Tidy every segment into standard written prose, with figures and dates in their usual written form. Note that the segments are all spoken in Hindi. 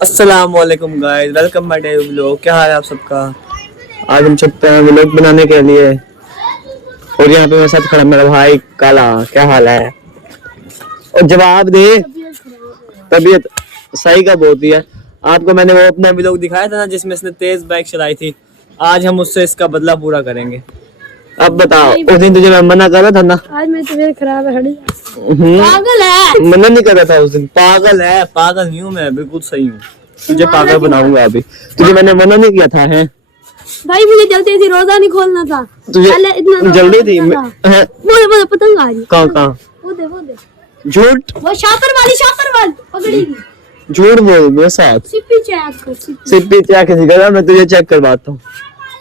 अस्सलामुअलैकुम guys, welcome my day vlog. क्या हाल है आप सबका। आज हम चलते हैं व्लॉग बनाने के लिए और यहाँ पे मेरे साथ खड़ा मेरा भाई काला। क्या हाल है और जवाब दे। तबीयत सही का बहुत ही है। आपको मैंने वो अपना व्लॉग दिखाया था ना जिसमें इसने तेज बाइक चलाई थी। आज हम उससे इसका बदला पूरा करेंगे। अब बताओ, उस दिन तुझे मैं मना कर रहा था ना। आज मेरी तबीयत खराब है। पागल है। मना नहीं कर रहा था उस दिन। पागल है। पागल नहीं हूँ मैं, बिल्कुल सही हूँ। तुझे पागल बनाऊंगा अभी। तुझे मैंने मना नहीं किया था है भाई, मुझे जल्दी से रोजा नहीं खोलना था। तुझे इतना जल्दी थी। वो पतंग आ रही। कहाँ वो दे झूठ। वो शापर वाली पकड़ेगी। झूठ बोल मेरे साथ। सिप्पी चेक कर। सिप्पी चेक किसी का, मैं तुझे चेक करवाता हूँ।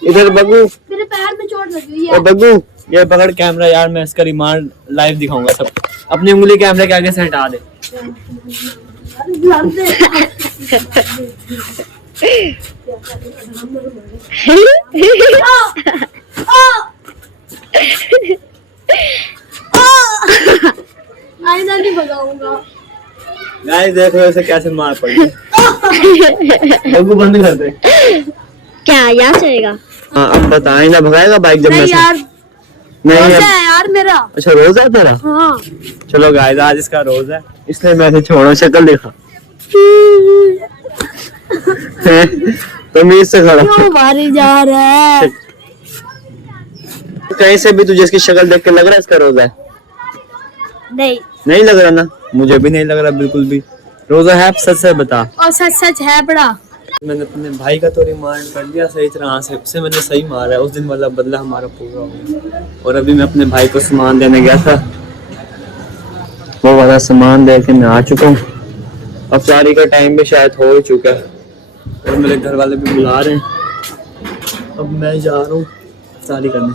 इधर बग्गू, मेरे पैर में चोट लगी हुई है। और बग्गू ये पकड़ कैमरा यार, मैं इसका रिमांड लाइव दिखाऊंगा सबको। अपनी उंगली कैमरे के आगे से हटा दे। आइंदा नहीं भगाऊंगा। गाइस देख रहे हो इसे कैसे मार पड़ी। बग्गू बंद कर दे। क्या यार चलेगा। हाँ अब बताएं ना, भगाएगा बाइक जब मैं नहीं यार, नहीं रोजा है यार मेरा। अच्छा रोज है तेरा। हाँ चलो गाइस आज इसका रोज है, इसलिए मैं इसे छोड़ो। शक्ल देखा तमीज से खड़ा। क्यों मारी जा रहा है। कहीं से भी तुझे इसकी शक्ल देख के लग रहा है इसका रोजा है। नहीं लग रहा ना, मुझे भी नहीं लग रहा बिल्कुल भी। रोजा है सच से बता। और सच है बड़ा। मैंने अपने भाई का तो रिमांड कर दिया सही तरह से, उसे मैंने सही मारा है। उस दिन वाला बदला हमारा पूरा हो गया। और अभी मैं अपने भाई को सामान देने गया था, वो वाला सामान दे के मैं आ चुका हूँ। अफ्तारी का टाइम भी शायद हो ही चुका है और मेरे घर वाले भी बुला रहे हैं। अब मैं जा रहा हूँ अफ्तारी करने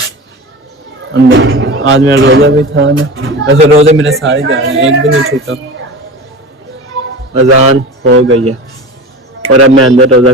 अंदर। आज मेरा रोजा भी था ना, वैसे रोजे मेरे सारे जा रहे हैं, एक भी नहीं छूटा। अजान हो गई है और अब मैं अंदर रोजा